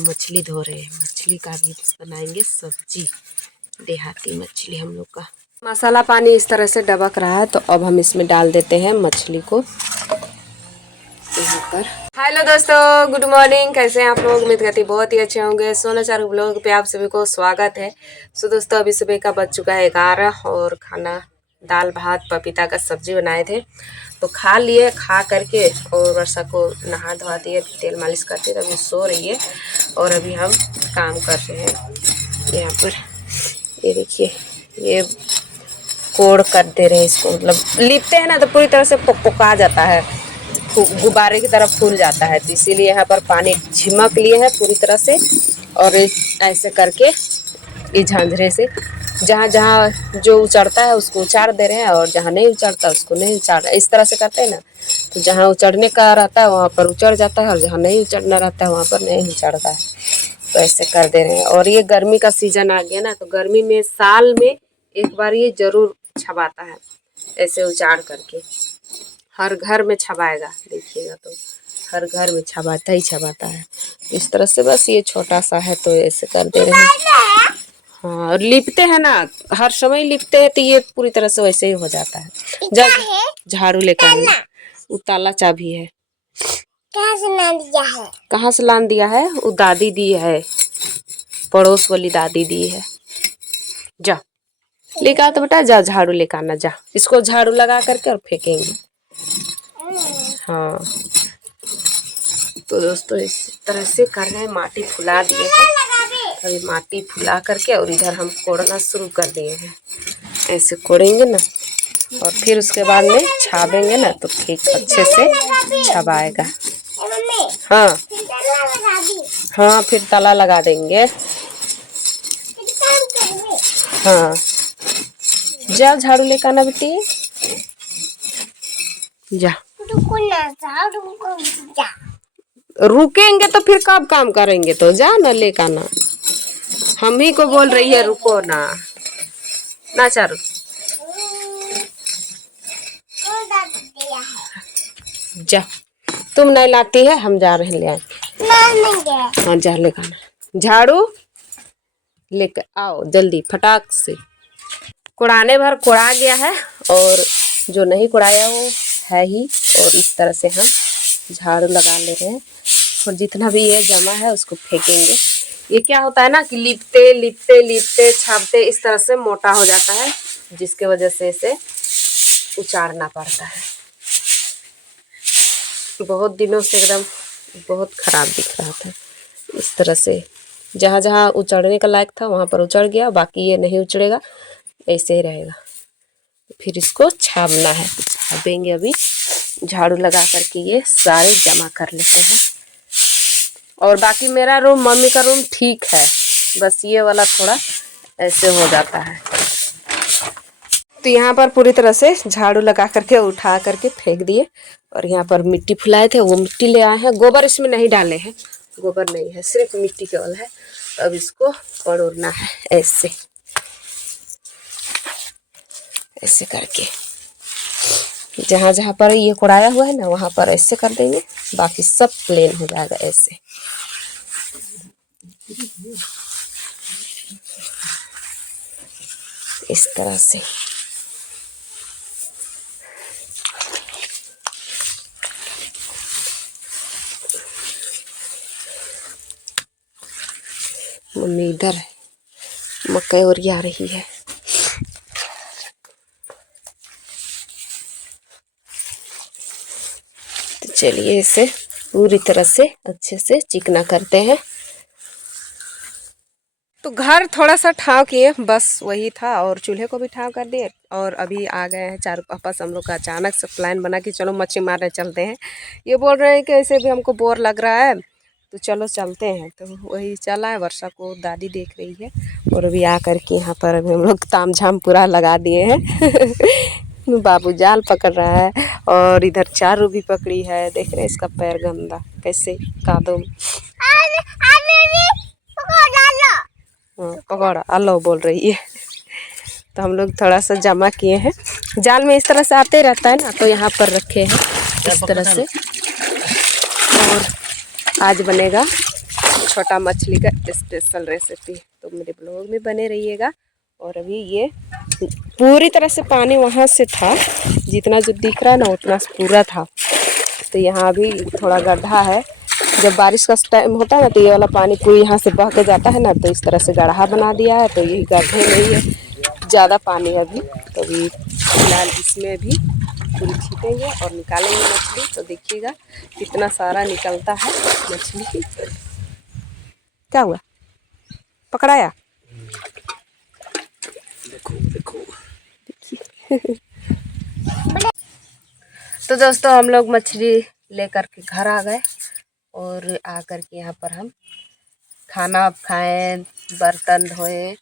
मछली धो रहे हैं। मछली का भी बनाएंगे सब्जी, देहाती मछली हम लोग का। मसाला पानी इस तरह से डबक रहा है, तो अब हम इसमें डाल देते हैं मछली को यहाँ पर। हेलो दोस्तों, गुड मॉर्निंग। कैसे हैं आप लोग? उम्मीद करती बहुत ही अच्छे होंगे। सोना चारू ब्लॉग पे आप सभी को स्वागत है। सो दोस्तों, अभी सुबह का बज चुका है 11 और खाना दाल भात पपीता का सब्जी बनाए थे, तो खा लिए। खा करके और वर्षा को नहा धोवा दिए, तेल मालिश करते, अभी सो रही है और अभी हम काम कर रहे हैं यहाँ पर। ये देखिए, ये कोड़ कर दे रहे हैं इसको, मतलब लिपते हैं ना तो पूरी तरह से पका जाता है, गुब्बारे की तरह फूल जाता है। तो इसीलिए यहाँ पर पानी झिमक लिए है पूरी तरह से, और ऐसे करके इस झांझरे से जहाँ जहाँ जो उचड़ता है उसको उचाड़ दे रहे हैं, और जहाँ नहीं उचड़ता उसको नहीं उचाड़ रहे। इस तरह से करते हैं ना, तो जहाँ उचड़ने का रहता है वहाँ पर उचड़ जाता है, और जहाँ नहीं उचड़ना रहता है वहाँ पर नहीं उचड़ता है। तो ऐसे कर दे रहे हैं। और ये गर्मी का सीजन आ गया ना, तो गर्मी में साल में एक बार ये जरूर छबाता है, ऐसे उचाड़ करके। हर घर में छबाएगा, देखिएगा तो हर घर में छबाता ही छबाता है इस तरह से। बस ये छोटा सा है तो ऐसे कर दे रहे हैं। हाँ, और लिपते हैं ना, हर समय लिपते हैं तो ये पूरी तरह से वैसे ही हो जाता है। जब झाड़ू लेकर वो ताला चाबी है। कहाँ से लान दिया है? कहाँ से लान दिया है? वो दादी दी है, पड़ोस वाली दादी दी है। जा लेकर आ तो बेटा, जा झाड़ू लेकर आना, जा। इसको झाड़ू लगा करके और फेंकेंगे। हाँ, तो दोस्तों इस तरह से कर रहे हैं। माटी फुला दिए हैं, अभी माटी फुला करके और इधर हम कोड़ना शुरू कर दिए हैं। ऐसे कोड़ेंगे ना, और फिर उसके बाद में छाबेंगे ना, तो ठीक अच्छे से छबाएगा। हाँ हाँ, फिर ताला लगा देंगे। हाँ, जा झाड़ू लेकर आना बेटी, जा। रुकेंगे तो फिर कब काम करेंगे? तो जा ना लेकर आना। हम ही को बोल रही है रुको ना, ना चारू। जा, तुम नहीं लाती है, हम जा रहे हैं ले आए। हाँ, जा लेकर आना, झाड़ू लेकर आओ जल्दी फटाक से। कुड़ाने भर कुड़ा गया है, और जो नहीं कुड़ाया वो है ही। और इस तरह से हम झाड़ू लगा ले रहे हैं, और जितना भी ये जमा है उसको फेंकेंगे। ये क्या होता है ना कि लिपते लिपते लिपते छापते इस तरह से मोटा हो जाता है, जिसके वजह से इसे उचाड़ना पड़ता है। बहुत दिनों से एकदम बहुत खराब दिख रहा था। इस तरह से जहाँ जहाँ उचड़ने का लायक था वहाँ पर उचड़ गया, बाकी ये नहीं उचड़ेगा, ऐसे ही रहेगा। फिर इसको छाबना है, छाबेंगे अभी झाड़ू लगा करके। ये सारे जमा कर लेते हैं। और बाकी मेरा रूम, मम्मी का रूम ठीक है, बस ये वाला थोड़ा ऐसे हो जाता है। तो यहाँ पर पूरी तरह से झाड़ू लगा करके उठा करके फेंक दिए, और यहाँ पर मिट्टी फुलाए थे वो मिट्टी ले आए हैं। गोबर इसमें नहीं डाले हैं, गोबर नहीं है, सिर्फ मिट्टी केवल है। तो अब इसको पड़ोरना है ऐसे ऐसे करके। जहाँ जहाँ पर ये कुड़ाया हुआ है ना, वहाँ पर ऐसे कर देंगे, बाकी सब प्लेन हो जाएगा ऐसे। इस तरह से मम्मी इधर है, मकई ओरिया रही है। तो चलिए इसे पूरी तरह से अच्छे से चिकना करते हैं। तो घर थोड़ा सा ठाव किए, बस वही था, और चूल्हे को भी ठाव कर दिए। और अभी आ गए हैं चारू पापा से। हम लोग का अचानक से प्लान बना कि चलो मच्छी मारने चलते हैं। ये बोल रहे हैं कि ऐसे भी हमको बोर लग रहा है, तो चलो चलते हैं। तो वही चला है। वर्षा को दादी देख रही है, और अभी आ कर के यहाँ पर अभी हम लोग ताम झाम पूरा लगा दिए हैं। बाबू जाल पकड़ रहा है, और इधर चारू भी पकड़ी है। देख रहे हैं इसका पैर गंदा कैसे कादो। पकौड़ा आलो बोल रही है। तो हम लोग थोड़ा सा जमा किए हैं। जाल में इस तरह से आते रहता है ना, तो यहाँ पर रखे हैं इस तरह से। और आज बनेगा छोटा मछली का स्पेशल रेसिपी, तो मेरे ब्लॉग में बने रहिएगा। और अभी ये पूरी तरह से पानी वहाँ से था, जितना जो दिख रहा है ना उतना पूरा था। तो यहाँ अभी थोड़ा गड्ढा है, जब बारिश का टाइम होता है ना तो ये वाला पानी पूरी यहाँ से बह के जाता है ना, तो इस तरह से गड्ढा बना दिया है। तो यही गड्ढे में ही है ज़्यादा पानी है अभी, तो अभी फिलहाल इसमें भी पूरी छीटेंगे और निकालेंगे मछली। तो देखिएगा कितना सारा निकलता है मछली। क्या हुआ, पकड़ाया? देखो देखो तो दोस्तों हम लोग मछली लेकर के घर आ गए और आकर के यहाँ पर हम खाना खाएं, बर्तन धोए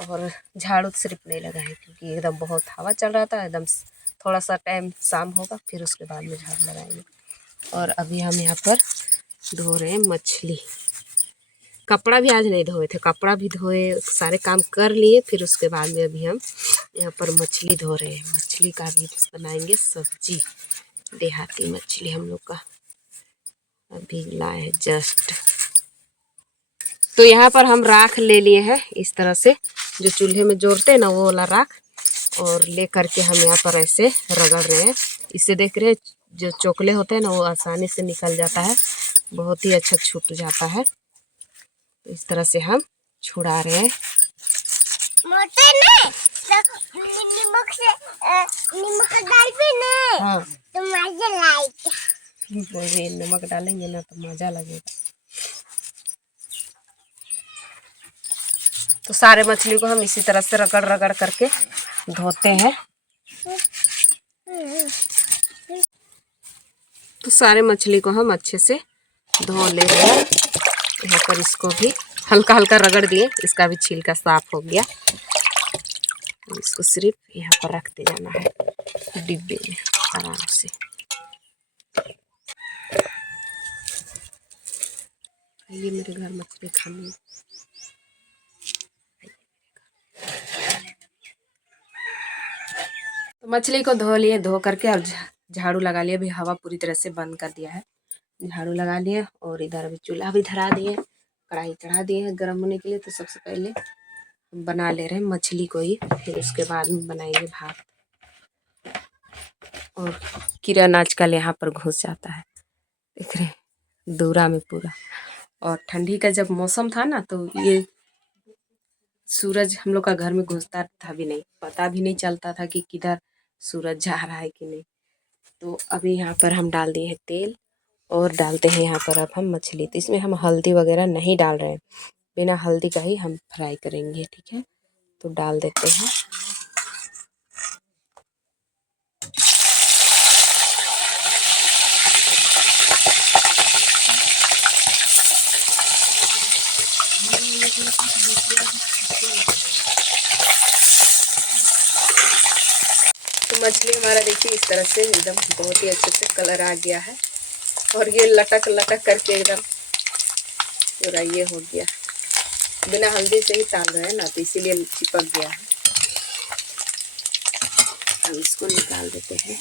और झाड़ू सिर्फ नहीं लगाए क्योंकि एकदम बहुत हवा चल रहा था। एकदम थोड़ा सा टाइम शाम होगा फिर उसके बाद में झाड़ू लगाएंगे। और अभी हम यहाँ पर धो रहे हैं मछली। कपड़ा भी आज नहीं धोए थे, कपड़ा भी धोए, सारे काम कर लिए, फिर उसके बाद में अभी हम यहाँ पर मछली धो रहे हैं। मछली का भी बनाएंगे सब्जी, देहाती मछली हम लोग का अभी लाए हैं जस्ट। तो यहाँ पर हम राख ले लिए हैं इस तरह से, जो चूल्हे में जोड़ते हैं ना वो वाला राख, और ले करके हम यहाँ पर ऐसे रगड़ रहे हैं। इससे देख रहे हैं जो चोकले होते हैं ना वो आसानी से निकल जाता है, बहुत ही अच्छा छूट जाता है। तो इस तरह से हम छुड़ा रहे हैं। मोटे ने तो नमक डाल भी ना, हाँ तो मजा लाएगा। नमक डालेंगे ना तो मजा लगेगा। तो सारे मछली को हम इसी तरह से रगड़ रगड़ करके धोते हैं। तो सारे मछली को हम अच्छे से धो ले रहे हैं। यहाँ पर इसको भी हल्का हल्का रगड़ दिए, इसका भी छिलका साफ हो गया। इसको सिर्फ यहाँ पर रखते जाना है डिब्बे में आराम से। ये मेरे घर मछली खाने। तो मछली को धो लिए, धो करके और झाड़ू लगा लिया। अभी हवा पूरी तरह से बंद कर दिया है, झाड़ू लगा लिए। और इधर अभी चूल्हा भी धरा दिए, कढ़ाई चढ़ा दिए हैं गर्म होने के लिए। तो सबसे पहले बना ले रहे हैं मछली को ही, फिर उसके बाद में बनाएंगे भात। और किरण आजकल यहाँ पर घुस जाता है, देख रहे दूरा में पूरा। और ठंडी का जब मौसम था ना तो ये सूरज हम लोग का घर में घुसता था भी नहीं, पता भी नहीं चलता था कि किधर सूरज जा रहा है कि नहीं। तो अभी यहाँ पर हम डाल दिए हैं तेल और डालते हैं यहाँ पर अब हम मछली। तो इसमें हम हल्दी वगैरह नहीं डाल रहे हैं, बिना हल्दी का ही हम फ्राई करेंगे, ठीक है। तो डाल देते हैं। तो मछली हमारा देखिए इस तरह से एकदम बहुत ही अच्छे से कलर आ गया है। और ये लटक लटक करके एकदम पूरा ये हो गया, बिना हल्दी से ही ताल रहे हैं ना तो इसीलिए चिपक गया है। अब इसको निकाल देते हैं।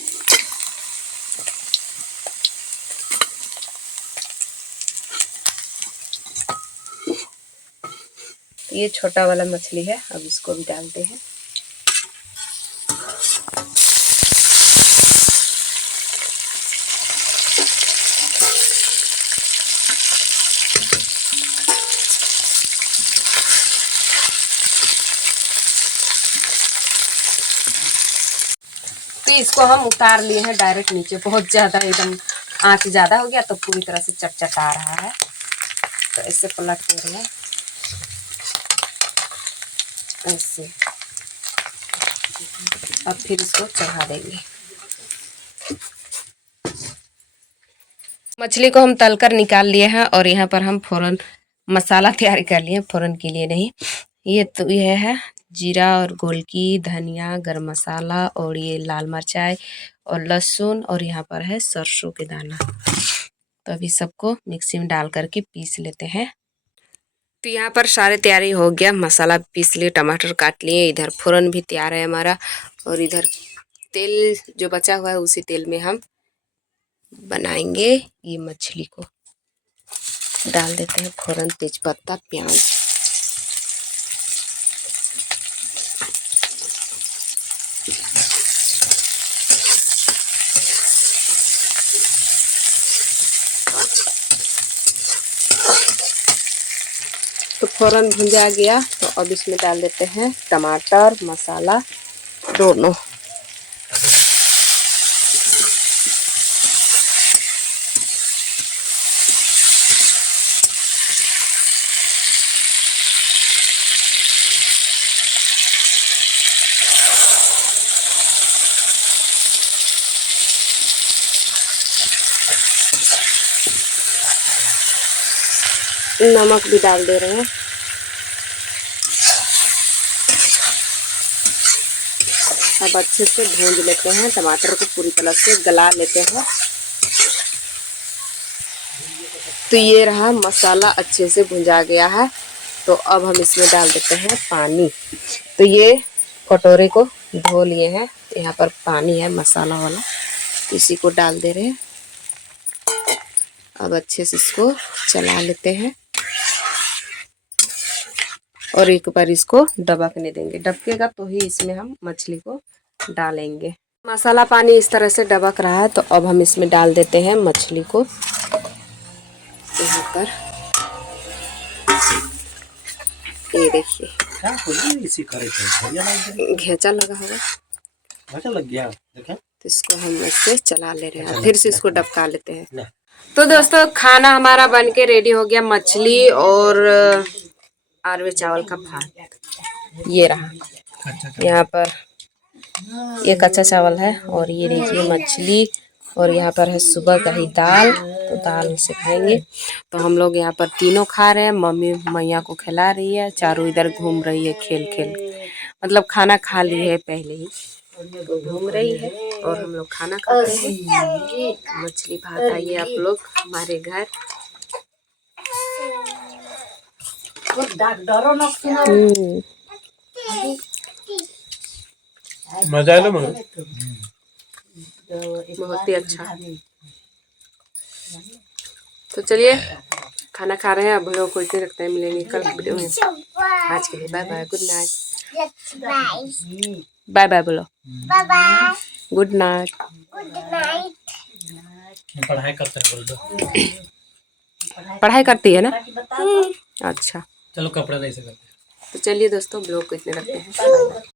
ये छोटा वाला मछली है, अब इसको भी डालते हैं। तो इसको हम उतार लिए हैं डायरेक्ट नीचे, बहुत ज़्यादा एकदम आँच ज़्यादा हो गया तो पूरी तरह से चटचटा रहा है। तो ऐसे पलट दे रहे हैं ऐसे। अब फिर इसको चढ़ा देंगे। मछली को हम तलकर निकाल लिए हैं और यहाँ पर हम फ़ौरन मसाला तैयार कर लिए, फ़ौरन के लिए नहीं। ये तो ये है जीरा और गोलकी, धनिया, गरम मसाला और ये लाल मिर्चाई और लहसुन, और यहाँ पर है सरसों के दाना। तो अभी सबको मिक्सी में डाल करके पीस लेते हैं। तो यहाँ पर सारे तैयारी हो गया, मसाला पीस लिए, टमाटर काट लिए, इधर फ़ौरन भी तैयार है हमारा। और इधर तेल जो बचा हुआ है उसी तेल में हम बनाएंगे ये मछली को। डाल देते हैं फ़ौरन तेजपत्ता प्याज। तो फ़ौरन भुंजा गया तो अब इसमें डाल देते हैं टमाटर मसाला दोनों। नमक भी डाल दे रहे हैं। अब अच्छे से भूंज लेते हैं, टमाटर को पूरी तरह से गला लेते हैं। तो ये रहा मसाला अच्छे से भुंजा गया है। तो अब हम इसमें डाल देते हैं पानी। तो ये कटोरे को धो लिए हैं, यहाँ पर पानी है मसाला वाला, इसी को डाल दे रहे हैं। अब अच्छे से इसको चला लेते हैं और एक बार इसको दबकने देंगे। डबकेगा तो ही इसमें हम मछली को डालेंगे। मसाला पानी इस तरह से डबक रहा है तो अब हम इसमें डाल देते हैं मछली को। यहाँ पर ये देखिए घेचा लगा होगा, घेचा लग गया तो इसको हम ऐसे चला ले रहे हैं, फिर से इसको डबका लेते हैं। तो दोस्तों खाना हमारा बनके रेडी हो गया, मछली और अरवे चावल का भात। ये रहा यहाँ पर, ये कच्चा चावल है और ये देखिए मछली, और यहाँ पर है सुबह का ही दाल, तो दाल से खाएंगे। तो हम लोग यहाँ पर तीनों खा रहे हैं, मम्मी मैया को खिला रही है, चारों इधर घूम रही है खेल खेल, मतलब खाना खा ली है पहले ही, तो घूम रही है और हम लोग खाना खाते हैं। मछली भात आइए आप लोग हमारे घर। मजा आया मगर बहुत ही अच्छा। तो चलिए खाना खा रहे हैं, अब लोग को इतने रखते हैं, मिलेंगे कल वीडियो में। आज के लिए bye bye, good night. Bye bye बोलो, bye bye, good night. Good night. पढ़ाई करते हैं बोल दो। पढ़ाई करती है ना, अच्छा चलो कपड़ा नहीं से करते। तो चलिए दोस्तों ब्लॉग को इतने रखते हैं।